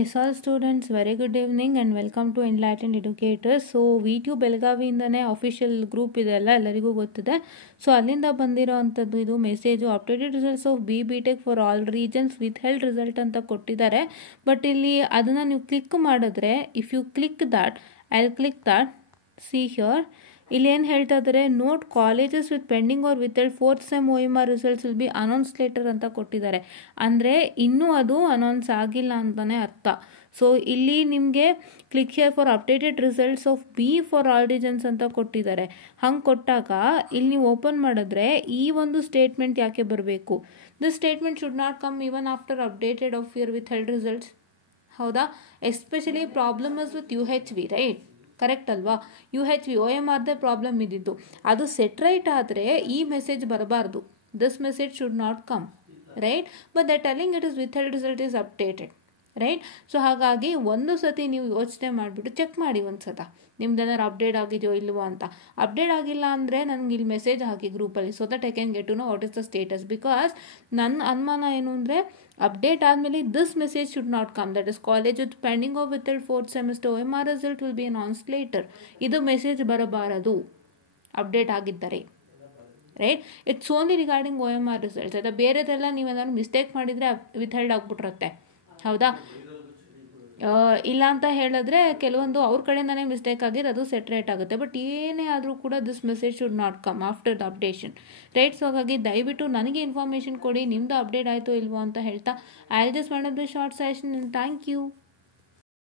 Yes, all students, very good evening and welcome to Enlightened Educators. So V2 ಬೆಳಗಾವಿಯಿಂದನೇ official group ಇದೆಲ್ಲ ಎಲ್ಲರಿಗೂ ಗೊತ್ತಿದೆ. So ಅಲ್ಲಿಂದ ಬಂದಿರೋ ಅಂಥದ್ದು ಇದು message updated results of B Tech for all regions withheld result ಅಂತ ಕೊಟ್ಟಿದ್ದಾರೆ. ಬಟ್ ಇಲ್ಲಿ ಅದನ್ನು ನೀವು ಕ್ಲಿಕ್ ಮಾಡಿದ್ರೆ if you click that I will click that see here. ಇಲ್ಲಿ ಏನು ಹೇಳ್ತಾ ಇದ್ದಾರೆ, note colleges with pending are withheld fourth sem OMR results will be announce later ಅಂತ ಕೊಟ್ಟಿದ್ದಾರೆ. ಅಂದರೆ ಇನ್ನೂ ಅದು ಅನೌನ್ಸ್ ಆಗಿಲ್ಲ ಅಂತಲೇ ಅರ್ಥ. ಸೊ ಇಲ್ಲಿ ನಿಮಗೆ click here for updated results of B for all regions ಅಂತ ಕೊಟ್ಟಿದ್ದಾರೆ. ಹಂಗೆ ಕೊಟ್ಟಾಗ ಇಲ್ಲಿ ನೀವು ಓಪನ್ ಮಾಡಿದ್ರೆ ಈ ಒಂದು ಸ್ಟೇಟ್ಮೆಂಟ್ ಯಾಕೆ ಬರಬೇಕು, this statement should not come even after updated of your withheld results. ಹೌದಾ? Especially problem is with UHV, right? Correct ಅಲ್ವಾ? UHV OMRದೇ ಪ್ರಾಬ್ಲಮ್ ಇದ್ದಿದ್ದು. ಅದು ಸೆಟ್ರೈಟ್ ಆದರೆ ಈ ಮೆಸೇಜ್ ಬರಬಾರ್ದು. This message should not come, right? But the telling it is withheld result is updated, right? So ಹಾಗಾಗಿ ಒಂದು ಸತಿ ನೀವು ಯೋಚನೆ ಮಾಡಿಬಿಟ್ಟು ಚೆಕ್ ಮಾಡಿ ಒಂದು ಸತ ನಿಮ್ದೇನಾರು ಅಪ್ಡೇಟ್ ಆಗಿದೆಯೋ ಇಲ್ವೋ ಅಂತ. ಅಪ್ಡೇಟ್ ಆಗಿಲ್ಲ ಅಂದರೆ ನನಗೆ ಇಲ್ಲಿ ಮೆಸೇಜ್ ಹಾಕಿ ಗ್ರೂಪಲ್ಲಿ, so that I can get to know what is the status. Because ನನ್ನ ಅನುಮಾನ ಏನು ಅಂದರೆ ಅಪ್ಡೇಟ್ ಆದಮೇಲೆ this message should not come, that is college with pending of with fourth semester OMR result will be announced later. ಇದು message ಬರಬಾರದು update ಆಗಿದ್ದರೆ, right? It's only regarding OMR results. ಅದು ಬೇರೆದೆಲ್ಲ ನೀವೇನಾದ್ರು ಮಿಸ್ಟೇಕ್ ಮಾಡಿದರೆ ವಿತ್ ಹೆಲ್ಡ್ ಆಗಿಬಿಟ್ಟಿರುತ್ತೆ. ಹೌದಾ? ಇಲ್ಲ ಅಂತ ಹೇಳಿದ್ರೆ ಕೆಲವೊಂದು ಅವ್ರ ಕಡೆಯಿಂದನೇ ಮಿಸ್ಟೇಕ್ ಆಗಿದೆ, ಅದು ಸೆಟ್ರೇಟ್ ಆಗುತ್ತೆ. ಬಟ್ ಏನೇ ಆದರೂ ಕೂಡ this message should not come after the updation, right? So ಹಾಗಾಗಿ ದಯವಿಟ್ಟು ನನಗೆ ಇನ್ಫಾರ್ಮೇಷನ್ ಕೊಡಿ, ನಿಮ್ಮದು ಅಪ್ಡೇಟ್ ಆಯಿತು ಇಲ್ವೋ ಅಂತ ಹೇಳ್ತಾ I will just wind up the short session. Thank you.